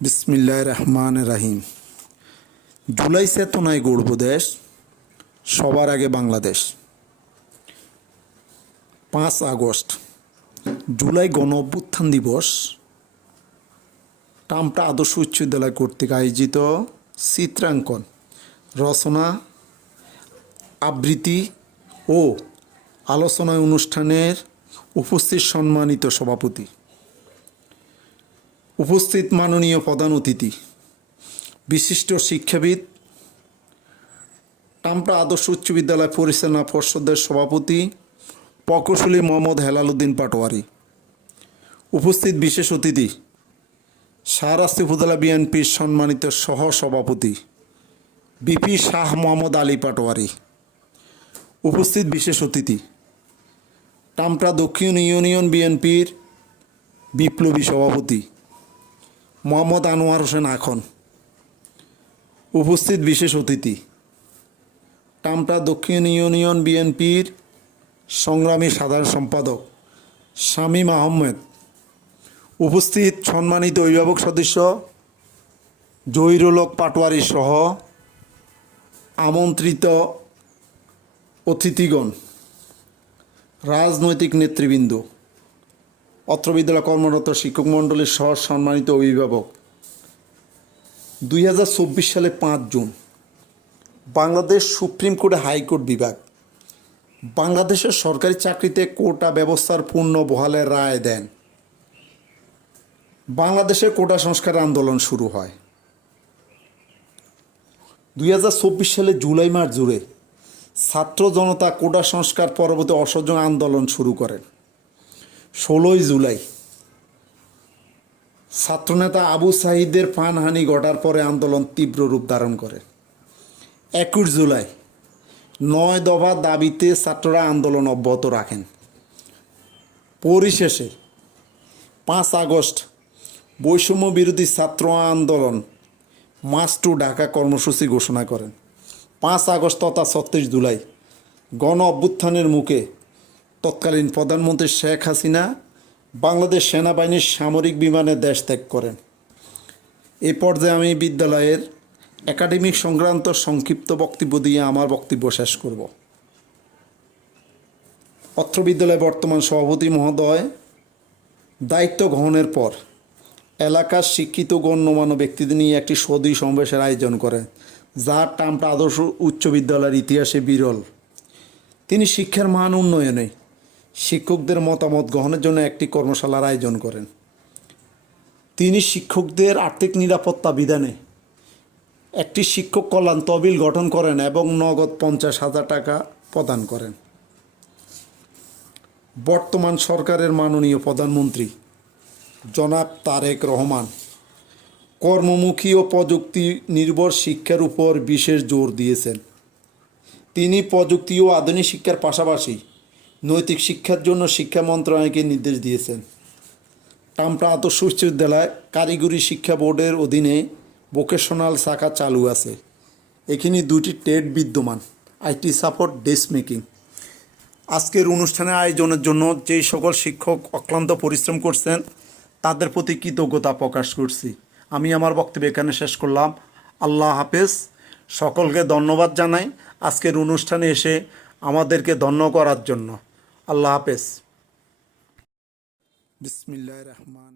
বিসমিল্লাহির রহমানির রহিম। জুলাই চেতনায় গড়ব দেশ, সবার আগে বাংলাদেশ। 5 আগস্ট জুলাই গণ অভ্যুত্থান দিবস টামটা আদর্শ উচ্চ বিদ্যালয় কর্তৃক আয়োজিত চিত্রাঙ্কন, রচনা, আবৃত্তি ও আলোচনা অনুষ্ঠানের উপস্থিত সম্মানিত সভাপতি, উপস্থিত মাননীয় প্রধান অতিথি, বিশিষ্ট শিক্ষাবিদ, টামটা আদর্শ উচ্চ বিদ্যালয় পরিচালনা পর্ষদের সভাপতি প্রকৌশলী মোহাম্মদ হেলাল উদ্দিন পাটোয়ারি, উপস্থিত বিশেষ অতিথি শাহরাস্তি উপজেলা বিএনপির সম্মানিত সহ সভাপতি বিপি শাহ মোহাম্মদ আলী পাটোয়ারি, উপস্থিত বিশেষ অতিথি টামটা দক্ষিণ ইউনিয়ন বিএনপির বিপ্লবী সভাপতি মোহাম্মদ আনোয়ার হোসেন আখন, উপস্থিত বিশেষ অতিথি টামটা দক্ষিণ ইউনিয়ন বিএনপির সংগ্রামী সাধারণ সম্পাদক শামীম আহমেদ, উপস্থিত সম্মানিত অভিভাবক সদস্য জহিরুল হক পাটোয়ারি সহ আমন্ত্রিত অতিথিগণ, রাজনৈতিক নেতৃবৃন্দ, অত্র বিদ্যালয়ে কর্মরত শিক্ষক মণ্ডলীর সহ সম্মানিত অভিভাবক। 2024 সালে 5 জুন বাংলাদেশ সুপ্রিম কোর্টে হাইকোর্ট বিভাগ বাংলাদেশের সরকারি চাকরিতে কোটা ব্যবস্থার পূর্ণ বহালের রায় দেন। বাংলাদেশের কোটা সংস্কার আন্দোলন শুরু হয়। 2024 সালে জুলাই মাস জুড়ে ছাত্র জনতা কোটা সংস্কার পরবর্তী অসহযোগ আন্দোলন শুরু করেন। 16 জুলাই ছাত্রনেতা আবু সাঈদের প্রাণহানি ঘটার পরে আন্দোলন তীব্র রূপ ধারণ করে। 21 জুলাই 9 দফা দাবিতে ছাত্ররা আন্দোলন অব্যাহত রাখেন। পরিশেষে 5 আগস্ট বৈষম্য বিরোধী ছাত্র আন্দোলন মার্চ টু ঢাকা কর্মসূচি ঘোষণা করেন। 5 আগস্ট তথা 36 জুলাই গণ অভ্যুত্থানের মুখে তৎকালীন প্রধানমন্ত্রী শেখ হাসিনা বাংলাদেশ সেনাবাহিনীর সামরিক বিমানে দেশ ত্যাগ করেন। এ পর্যায়ে আমি বিদ্যালয়ের একাডেমিক সংক্রান্ত সংক্ষিপ্ত বক্তব্য দিয়ে আমার বক্তব্য শেষ করব। অত্র বিদ্যালয়ের বর্তমান সভাপতি মহোদয় দায়িত্ব গ্রহণের পর এলাকার শিক্ষিত গণ্যমান্য ব্যক্তিদের নিয়ে একটি সদী সমাবেশের আয়োজন করেন, যা টামটা আদর্শ উচ্চ বিদ্যালয়ের ইতিহাসে বিরল। তিনি শিক্ষার মান উন্নয়নে শিক্ষকদের মতামত গ্রহণের জন্য একটি কর্মশালার আয়োজন করেন। তিনি শিক্ষকদের আর্থিক নিরাপত্তা বিধানে একটি শিক্ষক কল্যাণ তহবিল গঠন করেন এবং নগদ 50,000 টাকা প্রদান করেন। বর্তমান সরকারের মাননীয় প্রধানমন্ত্রী জনাব তারেক রহমান কর্মমুখী ও প্রযুক্তি নির্ভর শিক্ষার উপর বিশেষ জোর দিয়েছেন। তিনি প্রযুক্তি ও আধুনিক শিক্ষার পাশাপাশি নৈতিক শিক্ষার জন্য শিক্ষা মন্ত্রণালয়কে নির্দেশ দিয়েছেন। টামটা আদর্শ উচ্চ বিদ্যালয় কারিগরি শিক্ষা বোর্ডের অধীনে ভোকেশনাল শাখা চালু আছে। এখানে 2টি ট্রেড বিদ্যমান, আইটি সাপোর্ট, ডেস্ক মেকিং। আজকের অনুষ্ঠানের আয়োজনের জন্য যেই সকল শিক্ষক অক্লান্ত পরিশ্রম করছেন তাদের প্রতি কৃতজ্ঞতা প্রকাশ করছি। আমি আমার বক্তব্য এখানে শেষ করলাম। আল্লাহ হাফেজ। সকলকে ধন্যবাদ জানাই আজকের অনুষ্ঠানে এসে আমাদেরকে ধন্য করার জন্য। আল্লাহ হাফেজ। বিসমিল্লাহির রহমান।